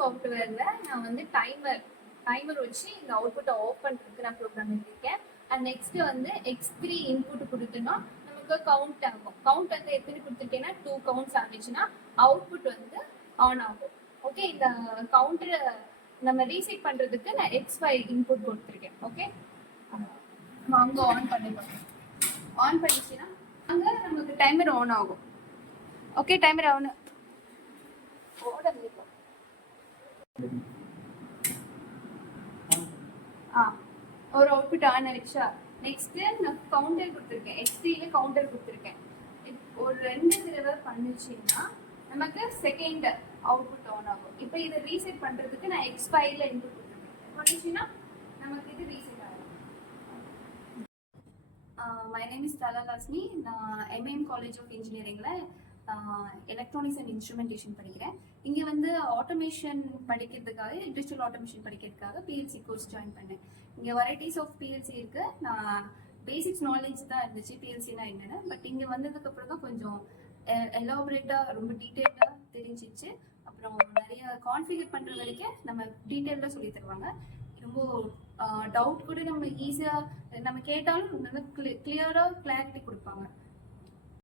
சாஃப்ட்வேர்ல நான் வந்து டைமர் வச்சு இந்த அவுட்புட்டை ஆஃப் பண்ணுறதுக்கு நான் ப்ரோக்ராம் எழுதியிருக்கேன். அண்ட் நெக்ஸ்ட் வந்து X3 இன்புட் கொடுத்தோம்னா நமக்கு கவுண்ட் ஆகும். கவுண்ட் வந்து எத்தனை கொடுத்துட்டேன்னா 2 கவுண்ட்ஸ் ஆனிச்சுன்னா அவுட்புட் வந்து ஆன் ஆகும். ஓகே, இந்த கவுண்டரை நம்ம ரீசெட் பண்றதுக்கு நான் X5 இன்புட் கொடுத்துருக்கேன். ஓகே, அங்கே ஆன் பண்ணிப்போம். ஆன் பண்ணிச்சுன்னா அங்கே நமக்கு டைமர் ஆன் ஆகும். ஓகே, டைமர் ஆன் ஒரு அவுட்புட் ஆன் ஆயிடுச்சா. நெக்ஸ்ட் நான் கவுண்டர் கொடுத்துருக்கேன். X3ல கவுண்டர் கொடுத்துருக்கேன். ஒரு 2 தடவை பண்ணுச்சுன்னா நமக்கு செகண்ட் அவுட்புட் ஆன் ஆகும். இப்போ இதை ரீசெட் பண்றதுக்கு நான் X5ல இன்புட் கொடுத்துருக்கேன். பண்ணுச்சுன்னா நமக்கு இது ரீசெட் ஆகும். மை நேம் இஸ் தலாலாஸ்மி. நான் MIM காலேஜ் ஆஃப் இன்ஜினியரிங்ல எலக்ட்ரானிக்ஸ் அண்ட் இன்ஸ்ட்ருமெண்டேஷன் படிக்கிறேன். இங்கே வந்து ஆட்டோமேஷன் படிக்கிறதுக்காக, இண்டஸ்ட்ரியல் ஆட்டோமேஷன் படிக்கிறதுக்காக PLC கோர்ஸ் ஜாயின் பண்ணேன். இங்கே வெரைட்டிஸ் ஆஃப் PLC இருக்கு. நான் பேசிக்ஸ் நாலேஜ் தான் இருந்துச்சு PLCனா என்னென்னு. பட் இங்கே வந்ததுக்கப்புறம் தான் கொஞ்சம் எலாபரேட்டாக ரொம்ப டீட்டெயிலாக தெரிஞ்சிச்சு. அப்புறம் நிறைய கான்ஃபிகர் பண்ணுற வரைக்கும் நம்ம டீட்டெயிலாக சொல்லி தருவாங்க. ரொம்ப டவுட் கூட நம்ம ஈஸியாக நம்ம கேட்டாலும் நல்லா கிளியராக கிளாரிட்டி கொடுப்பாங்க.